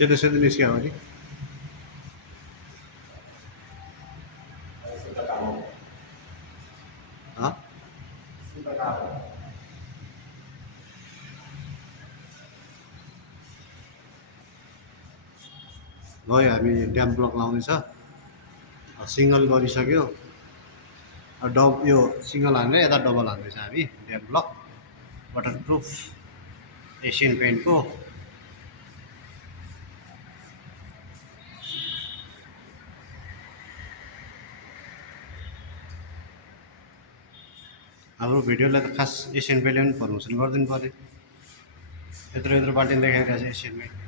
सिधै सिधै निस्क्यो अगाडि गयो हामी ड्याम ब्लक लाउँदैछ सिङ्गल गरिसक्यो यो सिङ्गल हानेर यता डबल हान्दैछ हामी ड्याम ब्लक वाटरप्रुफ एसियन पेन्टको हाम्रो भिडियोलाई त खास एसियन पेन्टले पनि प्रमोसन गरिदिनु पऱ्यो यत्रो यत्रो बाल्टिन देखाइरहेको छ एसियन पेन्ट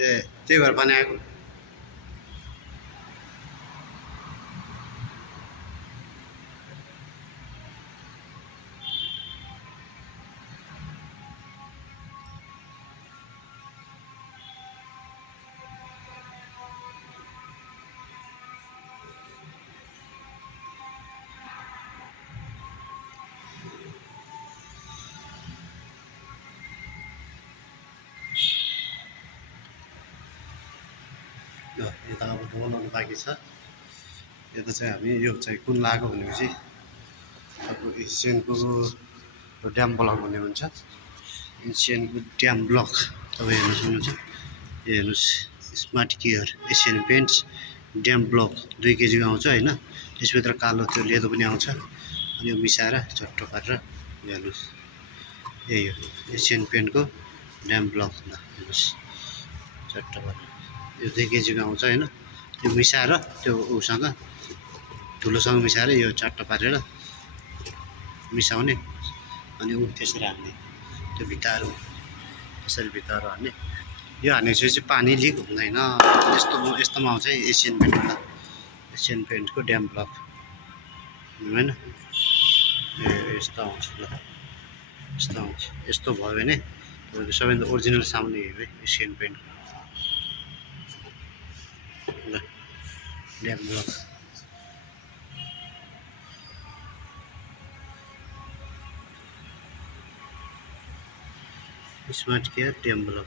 ए त्यही भएर पानी आएको यता अब बनाउनु बाँकी छ यता चाहिँ हामी यो चाहिँ कुन लगाएको भनेपछि अब एसियनको ड्याम ब्लक भन्ने हुन्छ एसियनको ड्याम ब्लक तपाईँ हेर्न सक्नुहुन्छ। यो हेर्नुहोस् smart care Asian paints damp block 2 केजीको आउँछ होइन। यसभित्र कालो त्यो लेदो पनि आउँछ अनि यो मिसाएर चट्टो पारेर हेर्नुहोस् यही हो एसियन पेन्टको ड्याम ब्लक ल हेर्नुहोस् चट्टो पारेर यो 2 केजीको आउँछ होइन। त्यो मिसाएर त्यो उसँग ठुलोसँग मिसाएर यो चट्टो पारेर मिसाउने अनि त्यसरी हाल्ने त्यो भित्ताहरू यसरी भित्ताहरू हाल्ने। यो हानेपछि पानी लिक हुँदैन यस्तोमा आउँछ एसियन पेन्ट ल एसियन पेन्टको ड्याम ब्लक होइन। यस्तो आउँछ ल यस्तो आउँछ। यस्तो भयो भने तपाईँको सबैभन्दा ओरिजिनल सामान यही हो है एसियन पेन्ट ल damp block. Smart care damp block.